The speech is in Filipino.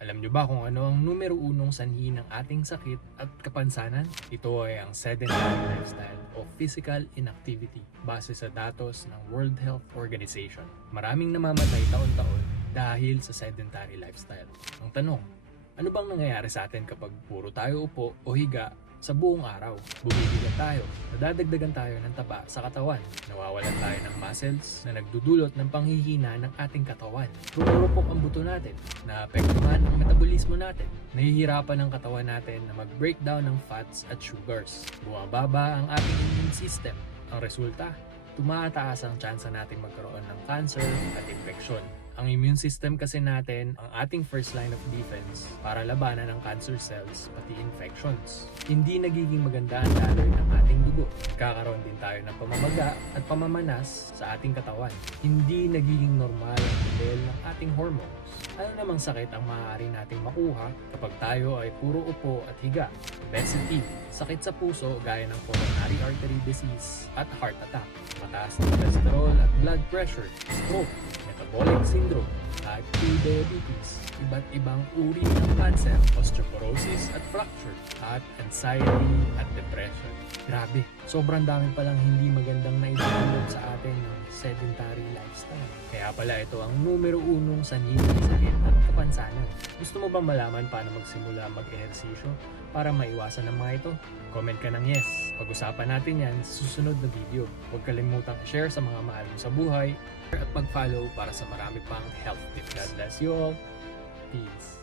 Alam nyo ba kung ano ang numero unong sanhi ng ating sakit at kapansanan? Ito ay ang sedentary lifestyle o physical inactivity base sa datos ng World Health Organization. Maraming namamatay taon-taon dahil sa sedentary lifestyle. Ang tanong, ano bang nangyayari sa atin kapag puro tayo upo o higa sa buong araw? Bumibigat tayo, nadadagdagan tayo ng taba sa katawan, nawawalan tayo ng muscles na nagdudulot ng panghihina ng ating katawan. Rumurupok ang buto natin, naapektuhan ang metabolismo natin, nahihirapan ang katawan natin na mag-breakdown ng fats at sugars, bumababa ang ating immune system. Ang resulta, tumataas ang tsansa natin magkaroon ng cancer at infeksyon. Ang immune system kasi natin ang ating first line of defense para labanan ang cancer cells pati infections. Hindi nagiging maganda ang daloy ng ating dugo. Nagkakaroon din tayo ng pamamaga at pamamanas sa ating katawan. Hindi nagiging normal ang level ng ating hormones. Ano namang sakit ang maaari nating makuha kapag tayo ay puro upo at higa? Obesity, sakit sa puso gaya ng coronary artery disease at heart attack, mataas na cholesterol at blood pressure, stroke, metabolic syndrome, type 2 diabetes, iba't ibang uri ng cancer, osteoporosis at fracture, at anxiety at depression. Grabe, sobrang dami palang hindi magandang naidulot sa atin ng sedentary lifestyle. Kaya pala ito ang numero unong sanhi ng sakit at kapansanan. Gusto mo ba malaman paano magsimula mag-ehersisyo para maiwasan ang mga ito? Comment ka ng yes. Pag-usapan natin yan sa susunod na video. Huwag kalimutang i-share sa mga mahal mo sa buhay at mag-follow para sa marami pang health tips. God bless you all. Peace.